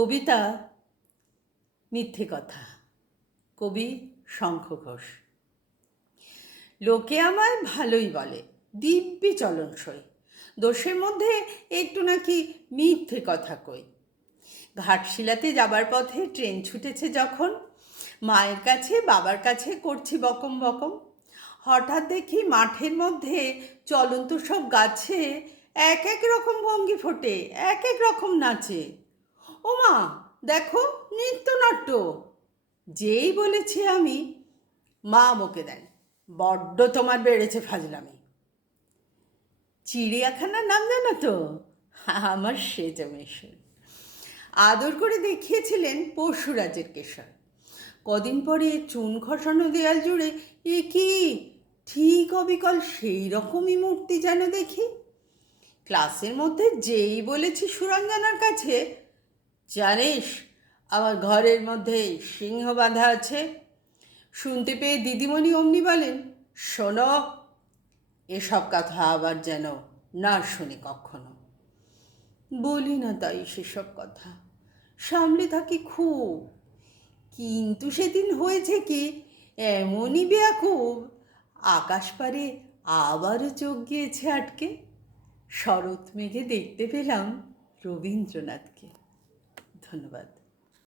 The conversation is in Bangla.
কবিতা মিথ্যে কথা। কবি শঙ্খ ঘোষ। লোকে আমায় ভালোই বলে, দিব্যি চলনসই, দোষের মধ্যে একটু নাকি মিথ্যে কথা কই। ঘাটশিলাতে যাবার পথে ট্রেন ছুটেছে যখন, মায়ের কাছে বাবার কাছে করছি বকম বকম, হঠাৎ দেখি মাঠের মধ্যে চলন্ত সব গাছে এক এক রকম ভঙ্গি ফোটে, এক এক রকম নাচে। ওমা, দেখো নৃত্যনাট্য! যেই বলেছি আমি, মা বকে দেন, বড্ড তোমার বেড়েছে ফাজলামি। চিড়িয়াখানার নাম জানো তো? আমার সেজে মেশে আদর করে দেখিয়েছিলেন পশুরাজের কেশর। কদিন পরে চুন খসানো দেয়াল জুড়ে এ কি ঠিক অবিকল সেই রকমই মূর্তি যেন দেখি। ক্লাসের মধ্যে যেই বলেছি সুরঞ্জনার কাছে, জানিস আমার ঘরের মধ্যে সিংহ বাঁধা আছে, শুনতে পেয়ে দিদিমণি অমনি বলেন, শোনো, এসব কথা আবার যেন না শুনি কখনো। বলি না তাই সেসব কথা, সামলে থাকি খুব, কিন্তু সেদিন হয়েছে কি, এমনই বেয়াকুব, আকাশ পারে আবারও চোখ গিয়েছে আটকে, শরৎ মেঘে দেখতে পেলাম রবীন্দ্রনাথকে। ধন্যবাদ।